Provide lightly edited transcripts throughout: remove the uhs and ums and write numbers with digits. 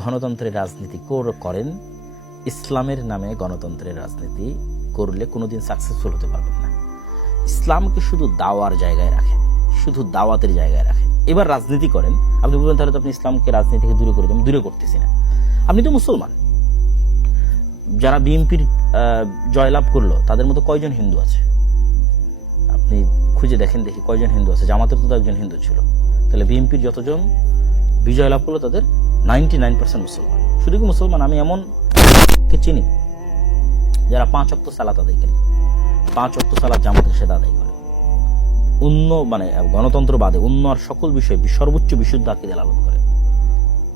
গণতন্ত্রের রাজনীতি করেন, ইসলামের নামে গণতন্ত্রের রাজনীতি করলে কোনোদিন সাকসেসফুল হতে পারবেন না। ইসলামকে শুধু দাওয়ার জায়গায় রাখেন, শুধু দাওয়াতের জায়গায় রাখেন, এবার রাজনীতি করেন। আপনি বলবেন তাহলে তো আপনি ইসলামকে রাজনীতি থেকে দূরে করে দেন। দূরে করতেছি না, আপনি তো মুসলমান। যারা বিএনপির জয়লাভ করলো তাদের মধ্যে কয়জন হিন্দু আছে? আপনি খুঁজে দেখেন, দেখি কয়জন হিন্দু আছে। জামাতের তো একজন হিন্দু ছিল। তাহলে বিএনপির যতজন বিজয় লাভ করলো তাদের 99% মুসলমান। শুধু কি মুসলমান, আমি এমন কে চিনি যারা 5 ওয়াক্ত সালাত আদায় করে, 5 ওয়াক্ত সালাত জামাতের সাথে আদায় করে, মানে গণতন্ত্র বাদে অন্য আর সকল বিষয়ে সর্বোচ্চ বিশুদ্ধ আকীদা লালন করে।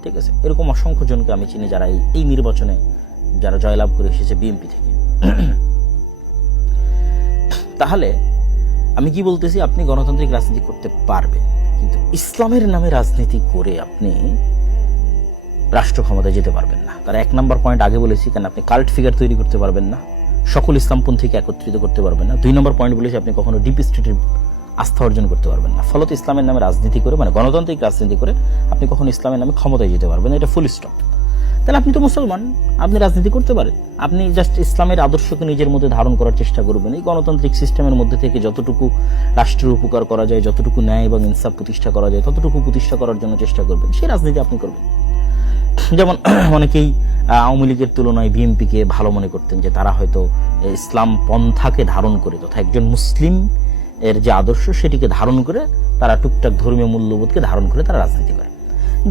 ঠিক আছে, এরকম অসংখ্য জনকে আমি চিনি যারা এই নির্বাচনে যারা জয়লাভ করে এসেছে বিএনপি থেকে। তাহলে আমি কি বলতেছি, আপনি গণতান্ত্রিক রাজনীতি করতে পারবেন, কিন্তু ইসলামের নামে রাজনীতি করে আপনি রাষ্ট্র ক্ষমতায় যেতে পারবেন না। তার 1 নম্বর পয়েন্ট আগে বলেছি, কারণ আপনি কাল্ট ফিগার তৈরি করতে পারবেন না, সকল ইসলামপন্থীকে একত্রিত করতে পারবেন না। 2 নম্বর পয়েন্ট বলেছি, আপনি কখনো ডিপ স্টেটের আস্থা অর্জন করতে পারবেন না। ফলত ইসলামের নামে রাজনীতি করে, মানে গণতান্ত্রিক রাজনীতি করে আপনি কখনো ইসলামের নামে ক্ষমতায় যেতে পারবেন না। এটা ফুল স্টপ। তাহলে আপনি তো মুসলমান, আপনি রাজনীতি করতে পারেন। আপনি জাস্ট ইসলামের আদর্শকে নিজের মধ্যে ধারণ করার চেষ্টা করবেন। এই গণতান্ত্রিক সিস্টেমের মধ্যে থেকে যতটুকু রাষ্ট্রের উপকার করা যায়, যতটুকু ন্যায় এবং ইনসাফ প্রতিষ্ঠা করা যায়, ততটুকু প্রতিষ্ঠা করার জন্য চেষ্টা করবেন। সেই রাজনীতি আপনি করবেন। যেমন অনেকেই আওয়ামী লীগের তুলনায় বিএনপিকে ভালো মনে করতেন, যে তারা হয়তো ইসলাম পন্থাকে ধারণ করে, তথা একজন মুসলিম এর যে আদর্শ সেটিকে ধারণ করে, তারা টুকটাক ধর্মীয় মূল্যবোধকে ধারণ করে তারা রাজনীতি করে।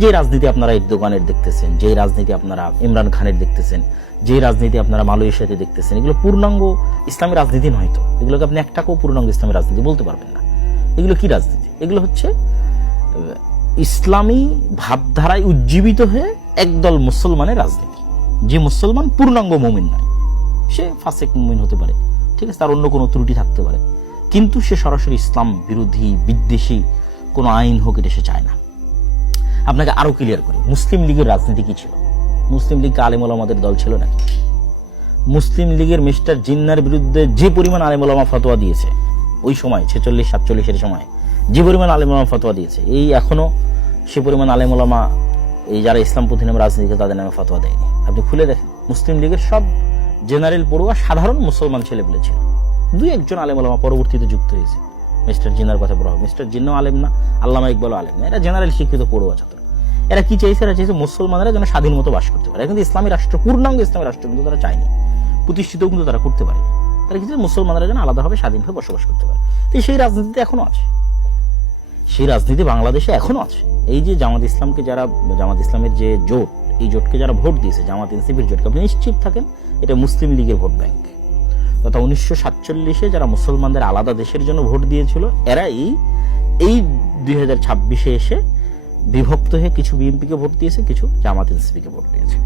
যে রাজনীতি আপনারা এরদোগানের দেখতেছেন, যে রাজনীতি আপনারা ইমরান খানের দেখতেছেন, যে রাজনীতি আপনারা মালয়েশিয়াতে দেখতেছেন, এগুলো পূর্ণাঙ্গ ইসলামী রাজনীতি নয়। তো এগুলোকে আপনি একটাকেও পূর্ণাঙ্গ ইসলামী রাজনীতি বলতে পারবেন না। এগুলো কি রাজনীতি? এগুলো হচ্ছে ইসলামী ভাবধারায় উজ্জীবিত হয়ে একদল মুসলমানের রাজনীতি। যে মুসলমান পূর্ণাঙ্গ মুমিন নয়, সে ফাসেক মুমিন হতে পারে, ঠিক আছে, তার অন্য কোনো ত্রুটি থাকতে পারে, কিন্তু সে সরাসরি ইসলাম বিরোধী বিদ্বেষী কোনো আইন হোক এটা সে চায় না। আপনাকে আরো ক্লিয়ার করি, মুসলিম লীগের রাজনীতি কি ছিল? মুসলিম লীগ আলেম ওলামাদের দল ছিল নাকি? মুসলিম লীগের মিস্টার জিন্নার বিরুদ্ধে যে পরিমাণ আলেম ওলামা ফতোয়া দিয়েছে ওই সময় 46-47 সময়, যে পরিমাণ আলেম ওলামা ফতোয়া দিয়েছে, এই এখনো সে পরিমাণ আলেম ওলামা এই যারা ইসলামপন্থী নামে রাজনীতি তাদের নামে ফতোয়া দেয়নি। আপনি খুলে দেখেন, মুসলিম লীগের সব জেনারেল পড়ুয়া সাধারণ মুসলমান ছেলেপেলে ছিল। 2-1 আলেম ওলামা পরবর্তীতে যুক্ত হয়েছে। মিস্টার জিন্নার কথা বলা হবে, মিস্টার জিন্নাও আলেম না, আল্লামা ইকবালও আলেম না, এরা জেনারেল শিক্ষিত পড়ুয়া ছাত্র। এরা কি চাইছে? এরা চাইছে মুসলমানরা যেন স্বাধীন মতো বাস করতে পারে। কিন্তু ইসলামী রাষ্ট্র, পূর্ণাঙ্গ ইসলামী রাষ্ট্র কিন্তু তারা চায়নি, প্রতিষ্ঠিত কিন্তু তারা করতে পারেনি। তারা কিন্তু মুসলমানরা যেন আলাদাভাবে স্বাধীনভাবে বসবাস করতে পারে। তো সেই রাজনীতিতে এখনো আছে, সেই রাজনীতি বাংলাদেশে এখনো আছে। এই যে জামাত ইসলামকে যারা, জামাত ইসলামের যে জোট, এই জোটকে যারা ভোট দিয়েছে, জামাত এনসিপির জোটকে, আপনি নিশ্চিত থাকেন এটা মুসলিম লীগের ভোট ব্যাংক। তথা 1947-এ যারা মুসলমানদের আলাদা দেশের জন্য ভোট দিয়েছিল, এরা এই 2026-এ এসে বিভক্ত হয়ে কিছু বিএনপিকে ভোট দিয়েছে, কিছু জামাত এনসিপিকে ভোট দিয়েছে।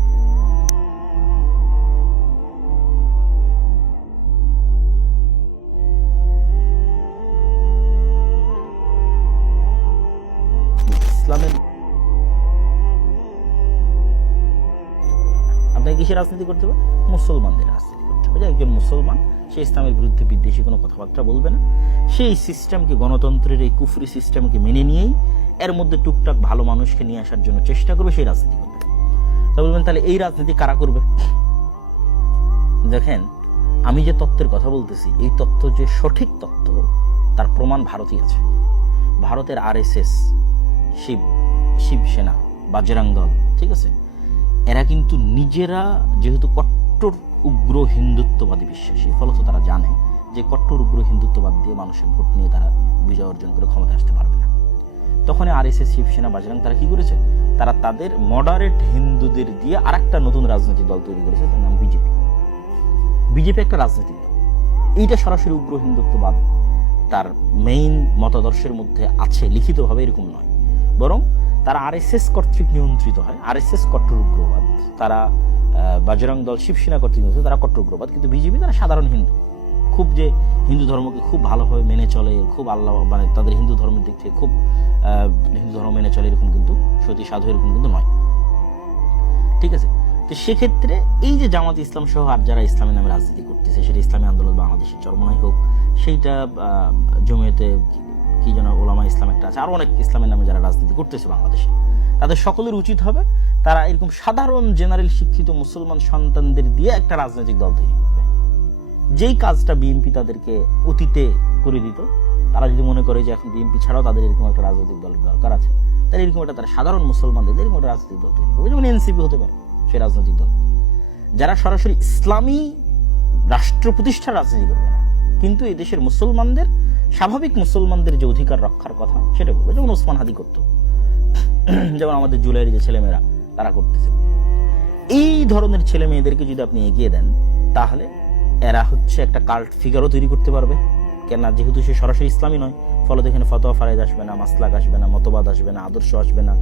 ইসলামের আপনাকে কিসের রাজনীতি করতে হবে? মুসলমানদের রাজনীতি করতে হবে। একজন মুসলমান সে ইসলামের বিরুদ্ধে বিদ্বেষী কোনো কথাবার্তা বলবে না। সেই সিস্টেমকে, গণতন্ত্রের এই কুফরি সিস্টেমকে মেনে নিয়েই এর মধ্যে টুকটাক ভালো মানুষকে নিয়ে আসার জন্য চেষ্টা করবে, সেই রাজনীতি করবে। তা বলবেন তাহলে এই রাজনীতি কারা করবে? দেখেন, আমি যে তত্ত্বের কথা বলতেছি, এই তত্ত্ব যে সঠিক তত্ত্ব তার প্রমাণ ভারতই আছে। ভারতের RSS, শিবসেনা, বাজরাং দল, ঠিক আছে, এরা কিন্তু নিজেরা যেহেতু কট্টর উগ্র হিন্দুত্ববাদী বিশ্বাসী, ফলত তারা জানে যে কট্টর উগ্র হিন্দুত্ববাদ দিয়ে মানুষের ভোট নিয়ে তারা বিজয় অর্জন করে ক্ষমতায় আসতে পারবে না। তখন RSS, শিবসেনা, বাজরাং তারা কি করেছে? তারা তাদের মডারেট হিন্দুদের দিয়ে আরেকটা নতুন রাজনৈতিক দল তৈরি করেছে, তার নাম বিজেপি। বিজেপি একটা রাজনৈতিক দল, এইটা সরাসরি উগ্র হিন্দুত্ববাদ তার মেইন মতাদর্শের মধ্যে আছে লিখিতভাবে, এরকম নয়, বরং তারা RSS কর্তৃক নিয়ন্ত্রিত হয়। RSS কট্টর উগ্রবাদ, তারা বাজরাং দল, শিবসেনা কর্তৃক নিয়ন্ত্রিত, তারা কট্টর উগ্রবাদ। কিন্তু বিজেপি তারা সাধারণ হিন্দু, খুব যে হিন্দু ধর্মকে খুব ভালোভাবে মেনে চলে, খুব আল্লাহ মানে তাদের হিন্দু ধর্মের দিক থেকে খুব হিন্দু ধর্ম মেনে চলে, এরকম কিন্তু সতী সাধু এরকম কিন্তু নয়, ঠিক আছে। তো সেক্ষেত্রে এই যে জামাত ইসলাম সহ আর যারা ইসলামের নামে রাজনীতি করতেছে, সেটা ইসলামী আন্দোলন বাংলাদেশের চরমনাই হোক, সেইটা জমিয়তে কি যেন ওলামা ইসলাম একটা আছে, আরো অনেক ইসলামের নামে যারা রাজনীতি করতেছে বাংলাদেশে, তাদের সকলের উচিত হবে তারা এরকম সাধারণ জেনারেল শিক্ষিত মুসলমান সন্তানদের দিয়ে একটা রাজনৈতিক দল তৈরি করবে। যেই কাজটা বিএনপি তাদেরকে অতীতে করে দিত, তারা যদি মনে করে যে এখন বিএনপি ছাড়াও তাদের এরকম একটা রাজনৈতিক দলের দরকার আছে, তাহলে এরকম একটা তারা সাধারণ মুসলমানদের এরকম একটা রাজনৈতিক দল তৈরি করবে, যেমন এনসিপি হতে পারে সেই রাজনৈতিক দল, যারা সরাসরি ইসলামী রাষ্ট্র প্রতিষ্ঠার রাজনীতি করবে না, কিন্তু এই দেশের মুসলমানদের, স্বাভাবিক মুসলমানদের যে অধিকার রক্ষার কথা সেটা করবে, যেমন ওসমান হাদি করত, যেমন আমাদের জুলাইয়ের যে ছেলেমেয়েরা তারা করতেছে। এই ধরনের ছেলে মেয়েদেরকে যদি আপনি এগিয়ে দেন, তাহলে এরা হচ্ছে একটা কাল্ট ফিগারও তৈরি করতে পারবে। কেন? যেহেতু সে সরাসরি ইসলামী নয়, ফলে এখানে ফতোয়া ফারাইজ আসবে না, মাসলাক আসবে না, মতবাদ আসবে না, আদর্শ আসবে না,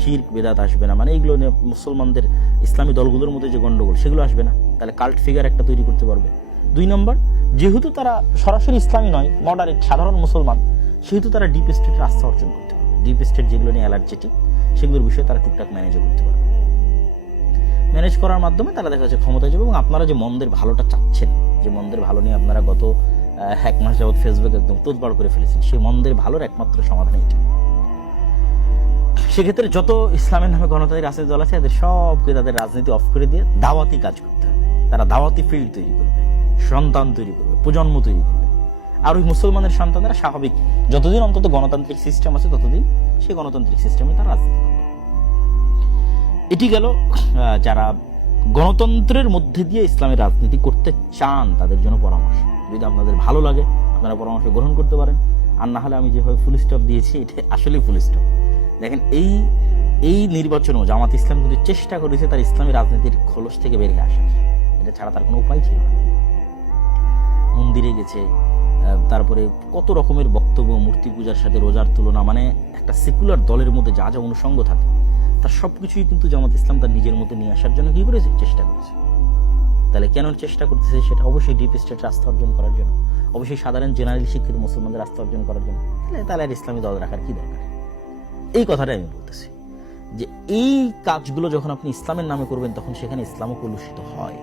শিরক বেদাত আসবে না, মানে এইগুলো নিয়ে মুসলমানদের ইসলামী দলগুলোর মধ্যে যে গন্ডগোল সেগুলো আসবে না। তাহলে কাল্ট ফিগার একটা তৈরি করতে পারবে। 2 নম্বর, যেহেতু তারা সরাসরি ইসলামী নয়, মডারেট সাধারণ মুসলমান, সেহেতু তারা ডিপ স্টেটের আস্থা অর্জন করতে পারবে। ডিপ স্টেট যেগুলো নিয়ে অ্যালার্জেটিক, সেগুলোর বিষয়ে তারা টুকটাক ম্যানেজও করতে পারবে। ম্যানেজ করার মাধ্যমে তারা দেখা যাচ্ছে ক্ষমতায় যাবে। এবং আপনারা যে মন্দের ভালোটা চাচ্ছেন, যে মন্দের ভালো নিয়ে আপনারা গত 1 মাস যাবৎ ফেসবুক একদম তোদবার করে ফেলেছেন, সেই মন্দের ভালোর একমাত্র সমাধান এটা। সেক্ষেত্রে যত ইসলামের নামে গণতান্ত্রিক রাজনৈতিক দল আছে, এদের সবকে তাদের রাজনীতি অফ করে দিয়ে দাওয়াতি কাজ করতে হবে। তারা দাওয়াতি ফিল্ড তৈরি করবে, সন্তান তৈরি করবে, প্রজন্ম তৈরি করবে। আর ওই মুসলমানের সন্তানেরা স্বাভাবিক, যতদিন অন্তত গণতান্ত্রিক সিস্টেম আছে ততদিন সেই গণতান্ত্রিক সিস্টেমে তারা রাজনীতি করবে। এটি গেল যারা গণতন্ত্রের মধ্যে দিয়ে ইসলামের রাজনীতি করতে চান তাদের জন্য পরামর্শ। যদি আপনাদের ভালো লাগে আপনারা পরামর্শ গ্রহণ করতে পারেন, আর না হলে আমি যেভাবে ফুল স্টপ দিয়েছি এটা আসলেই ফুল স্টপ। দেখেন, এই নির্বাচনও জামাত ইসলাম কিন্তু চেষ্টা করেছে তার ইসলামী রাজনীতির খোলস থেকে বেরিয়ে আসার, এটা ছাড়া তার কোনো উপায় ছিল না। মন্দিরে গেছে, তারপরে কত রকমের বক্তব্য, মূর্তি পূজার সাথে রোজার তুলনা, মানে একটা সেকুলার দলের মধ্যে যা যা অনুষঙ্গ থাকে তার সবকিছুই কিন্তু জামাত ইসলাম তার নিজের মতো নিয়ে আসার জন্য কি করেছে, চেষ্টা করেছে। তাহলে কেন চেষ্টা করতেছে? সেটা অবশ্যই ডিপ স্টেটের আস্থা অর্জন করার জন্য, অবশ্যই সাধারণ জেনারেল শিক্ষিত মুসলমানদের আস্থা অর্জন করার জন্য। তাহলে আর ইসলামী দল রাখার কি দরকার? এই কথাটাই আমি বলতেছি যে এই কাজগুলো যখন আপনি ইসলামের নামে করবেন, তখন সেখানে ইসলামও কলুষিত হয়।